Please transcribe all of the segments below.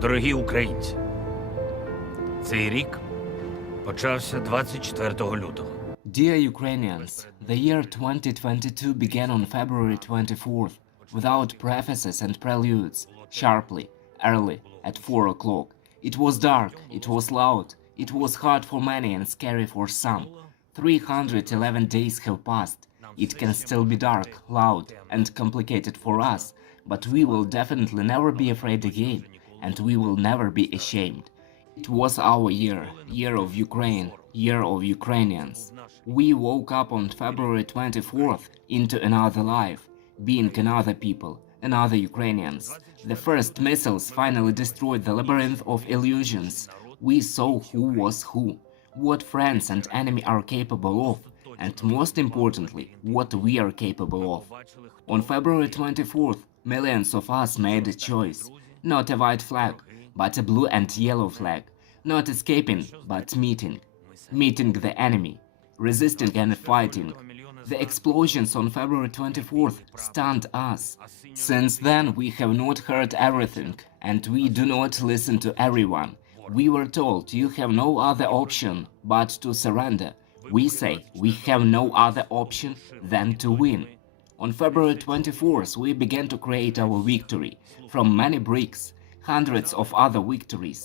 Дорогі українці, цей рік почався 24 лютого. Dear Ukrainians, the year 2022 began on February 24th, without prefaces and preludes, sharply, early, at 4 o'clock. It was dark, it was loud, it was hard for many and scary for some. 311 days have passed. It can still be dark, loud, and complicated for us, but we will definitely never be afraid again, and we will never be ashamed. It was our year, year of Ukraine, year of Ukrainians. We woke up on February 24th into another life, being another people, another Ukrainians. The first missiles finally destroyed the labyrinth of illusions. We saw who was who, what friends and enemy are capable of, and most importantly, what we are capable of. On February 24th, millions of us made a choice. Not a white flag, but a blue and yellow flag. Not escaping, but meeting. Meeting the enemy. Resisting and fighting. The explosions on February 24th stunned us. Since then, we have not heard everything, and we do not listen to everyone. We were told you have no other option but to surrender. We say we have no other option than to win. On February 24th, we began to create our victory. From many bricks, hundreds of other victories.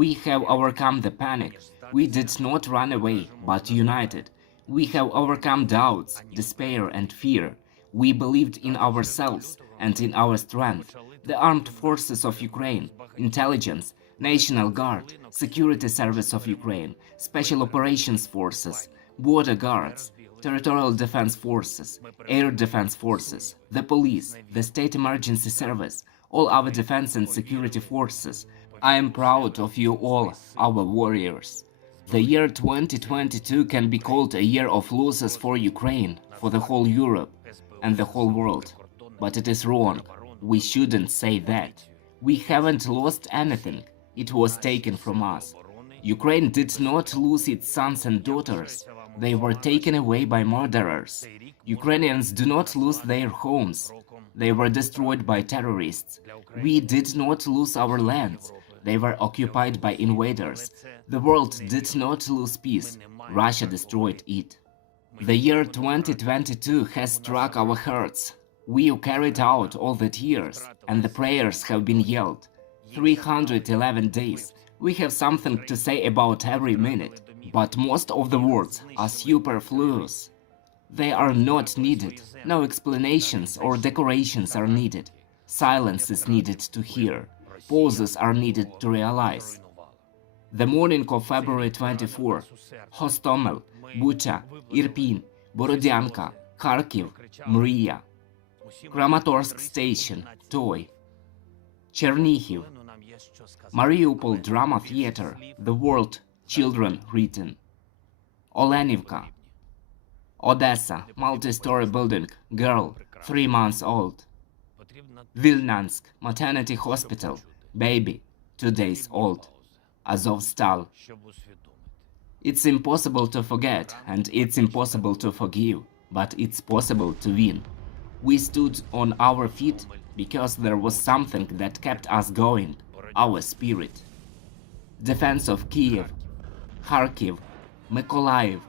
We have overcome the panic. We did not run away, but united. We have overcome doubts, despair and fear. We believed in ourselves and in our strength. The armed forces of Ukraine, intelligence, National Guard, Security Service of Ukraine, Special Operations Forces, Border Guards, Territorial Defense Forces, Air Defense Forces, the Police, the State Emergency Service, all our defense and security forces. I am proud of you all, our warriors. The year 2022 can be called a year of losses for Ukraine, for the whole Europe and the whole world. But it is wrong. We shouldn't say that. We haven't lost anything. It was taken from us. Ukraine did not lose its sons and daughters. They were taken away by murderers. Ukrainians do not lose their homes. They were destroyed by terrorists. We did not lose our lands. They were occupied by invaders. The world did not lose peace. Russia destroyed it. The year 2022 has struck our hearts. We carried out all the tears, and the prayers have been yelled. 311 days. We have something to say about every minute, but most of the words are superfluous. They are not needed. No explanations or decorations are needed. Silence is needed to hear. Pauses are needed to realize. The morning of February 24, Hostomel, Bucha, Irpin, Borodyanka, Kharkiv, Mriya, Kramatorsk Station, Toy, Chernihiv, Mariupol Drama Theater, The World, Children Written, Olenivka, Odessa, multi-story building, girl, 3 months old, Vilnansk, maternity hospital, baby, 2 days old, Azovstal. It's impossible to forget, and it's impossible to forgive, but it's possible to win. We stood on our feet because there was something that kept us going, our spirit. Defense of Kiev, Kharkiv, Mykolaiv,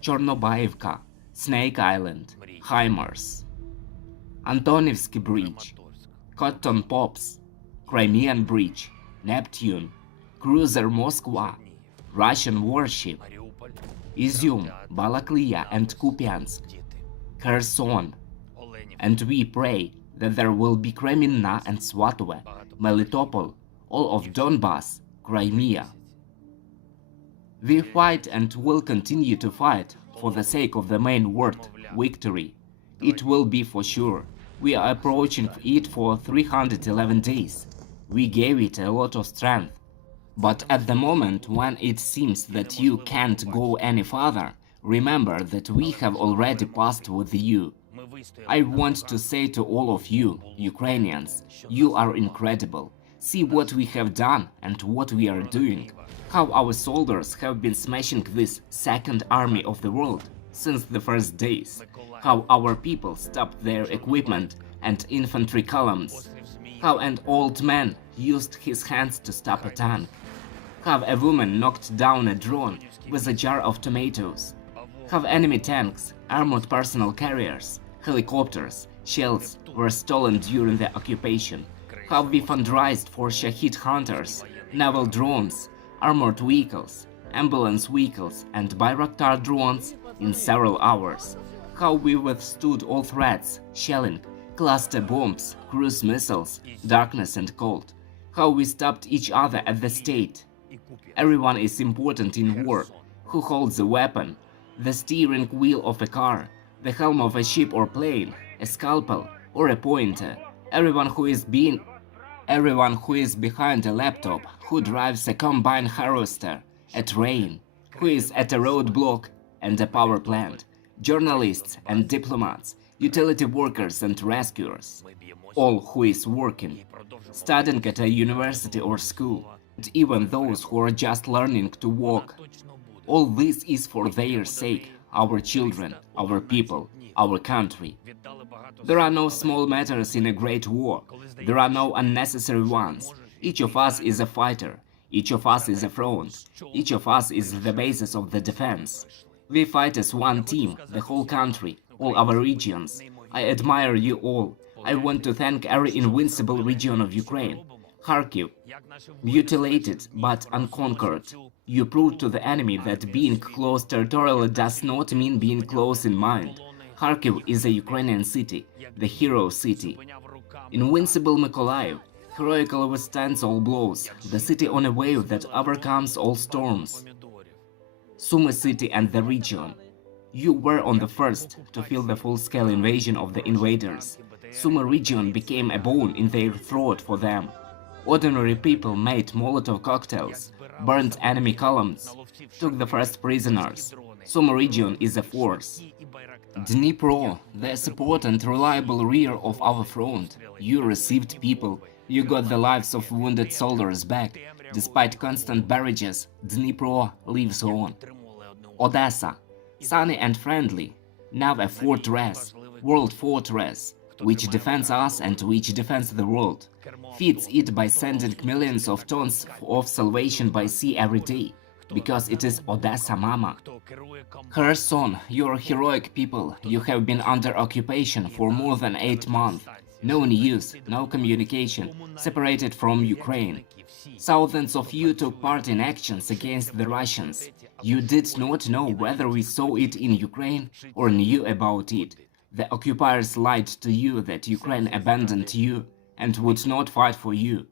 Chornobaivka, Snake Island, HIMARS, Antonivsky Bridge, Cotton Pops, Crimean Bridge, Neptune, Cruiser Moskva, Russian warship, Izyum, Balaklia and Kupiansk, Kherson. And we pray that there will be Kreminna and Svatove, Melitopol, all of Donbass, Crimea. We fight and will continue to fight for the sake of the main word, victory. It will be for sure. We are approaching it for 311 days. We gave it a lot of strength. But at the moment when it seems that you can't go any further, remember that we have already passed with you. I want to say to all of you, Ukrainians, you are incredible. See what we have done and what we are doing. How our soldiers have been smashing this second army of the world since the first days. How our people stopped their equipment and infantry columns. How an old man used his hands to stop a tank. Have a woman knocked down a drone with a jar of tomatoes. Have enemy tanks, armored personnel carriers, helicopters, shells were stolen during the occupation. Have we fundraised for Shahid hunters, naval drones, armored vehicles, ambulance vehicles and Bayraktar drones in several hours. How we withstood all threats, shelling, cluster bombs, cruise missiles, darkness and cold. How we stopped each other at the state. Everyone is important in war. Who holds a weapon, the steering wheel of a car, the helm of a ship or plane, a scalpel or a pointer. Everyone who is behind a laptop, who drives a combine harvester, a train, who is at a roadblock and a power plant, journalists and diplomats, utility workers and rescuers, all who is working, studying at a university or school, and even those who are just learning to walk. All this is for their sake, our children, our people, our country. There are no small matters in a great war. There are no unnecessary ones. Each of us is a fighter. Each of us is a front. Each of us is the basis of the defense. We fight as one team, the whole country, all our regions. I admire you all. I want to thank every invincible region of Ukraine. Kharkiv, mutilated but unconquered. You proved to the enemy that being close territorially does not mean being close in mind. Kharkiv is a Ukrainian city, the hero city. Invincible Mykolaiv heroically withstands all blows, the city on a wave that overcomes all storms. Sumy city and the region. You were on the first to feel the full-scale invasion of the invaders. Sumy region became a bone in their throat for them. Ordinary people made Molotov cocktails, burned enemy columns, took the first prisoners. Sumy region is a force. Dnipro, the support and reliable rear of our front. You received people, you got the lives of wounded soldiers back. Despite constant barrages, Dnipro lives on. Odessa, sunny and friendly, now a fortress, world fortress, which defends us and which defends the world, feeds it by sending millions of tons of salvation by sea every day, because it is Odessa Mama. Kherson, you're heroic people, you have been under occupation for more than 8 months. No news, no communication, separated from Ukraine. Thousands of you took part in actions against the Russians. You did not know whether we saw it in Ukraine or knew about it. The occupiers lied to you that Ukraine abandoned you and would not fight for you.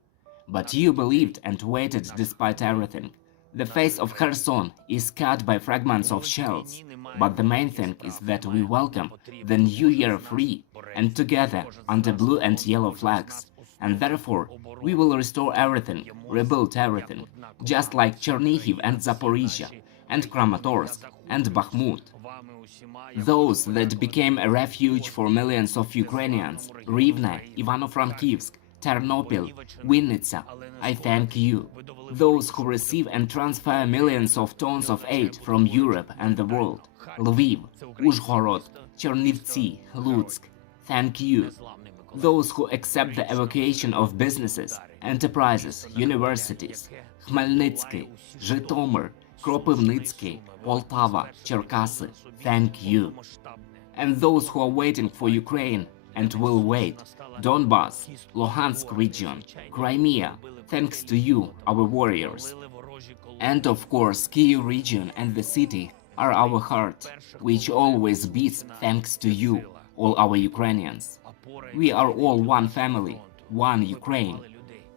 But you believed and waited despite everything. The face of Kherson is cut by fragments of shells, but the main thing is that we welcome the new year free and together under blue and yellow flags. And therefore, we will restore everything, rebuild everything, just like Chernihiv and Zaporizhia, and Kramatorsk, and Bakhmut. Those that became a refuge for millions of Ukrainians, Rivne, Ivano-Frankivsk, Ternopil, Vinnytsia, I thank you. Those who receive and transfer millions of tons of aid from Europe and the world, Lviv, Uzhhorod, Chernivtsi, Lutsk, thank you. Those who accept the evacuation of businesses, enterprises, universities, Khmelnytsky, Zhytomyr, Kropivnytsky, Poltava, Cherkasy, thank you. And those who are waiting for Ukraine and will wait, Donbas, Luhansk region, Crimea, thanks to you, our warriors. And of course, Kyiv region and the city are our heart, which always beats thanks to you, all our Ukrainians. We are all one family, one Ukraine.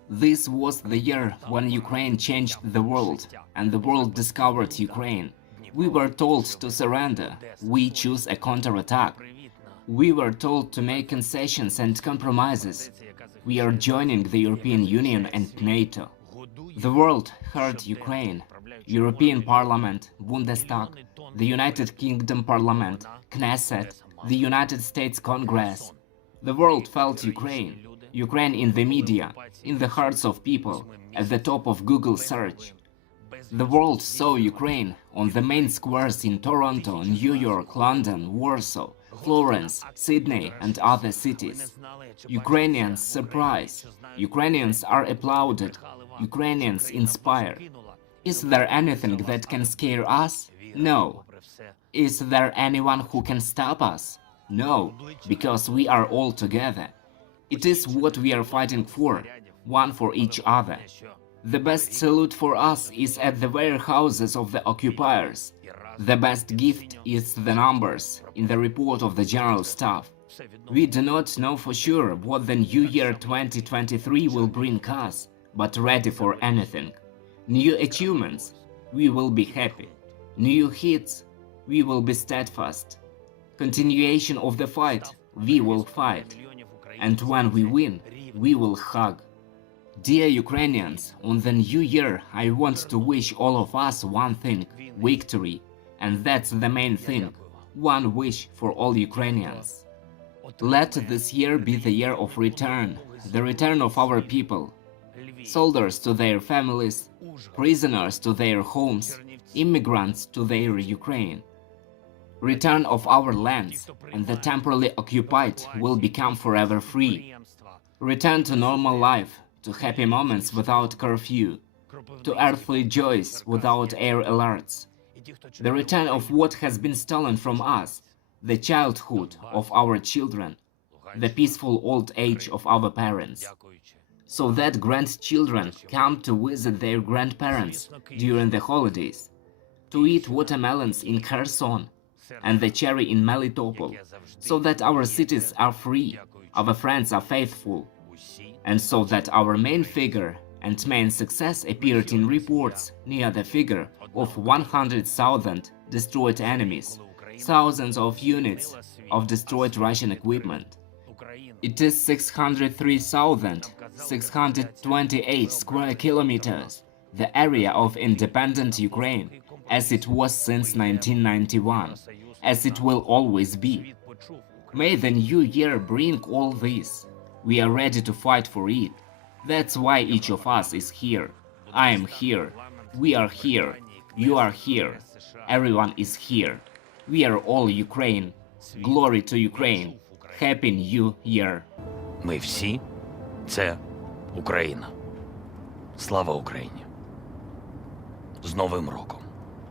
This was the year when Ukraine changed the world, and the world discovered Ukraine. We were told to surrender, we choose a counterattack. We were told to make concessions and compromises. We are joining the European Union and NATO. The world heard Ukraine. European Parliament, Bundestag, the United Kingdom Parliament, Knesset, the United States Congress. The world felt Ukraine. Ukraine in the media, in the hearts of people, at the top of Google search. The world saw Ukraine on the main squares in Toronto, New York, London, Warsaw, Florence, Sydney, and other cities. Ukrainians surprise. Ukrainians are applauded. Ukrainians inspire. Is there anything that can scare us? No. Is there anyone who can stop us? No, because we are all together. It is what we are fighting for, one for each other. The best salute for us is at the warehouses of the occupiers. The best gift is the numbers in the report of the General Staff. We do not know for sure what the new year 2023 will bring us, but ready for anything. New achievements, we will be happy. New hits, we will be steadfast. Continuation of the fight, we will fight. And when we win, we will hug. Dear Ukrainians, on the new year I want to wish all of us one thing, victory. And that's the main thing, one wish for all Ukrainians. Let this year be the year of return, the return of our people. Soldiers to their families, prisoners to their homes, immigrants to their Ukraine. Return of our lands, and the temporarily occupied will become forever free. Return to normal life, to happy moments without curfew, to earthly joys without air alerts. The return of what has been stolen from us, the childhood of our children, the peaceful old age of our parents. So that grandchildren come to visit their grandparents during the holidays, to eat watermelons in Kherson and the cherry in Melitopol, so that our cities are free, our friends are faithful, and so that our main figure and main success appeared in reports near the figure of 100,000 destroyed enemies, thousands of units of destroyed Russian equipment. It is 603,628 square kilometers, the area of independent Ukraine, as it was since 1991, as it will always be. May the new year bring all this. We are ready to fight for it. That's why each of us is here. I am here. We are here. You are here. Everyone is here. We are all Ukraine. Glory to Ukraine. Happy New Year. Ми всі – це Україна. Слава Україні! З Новим роком!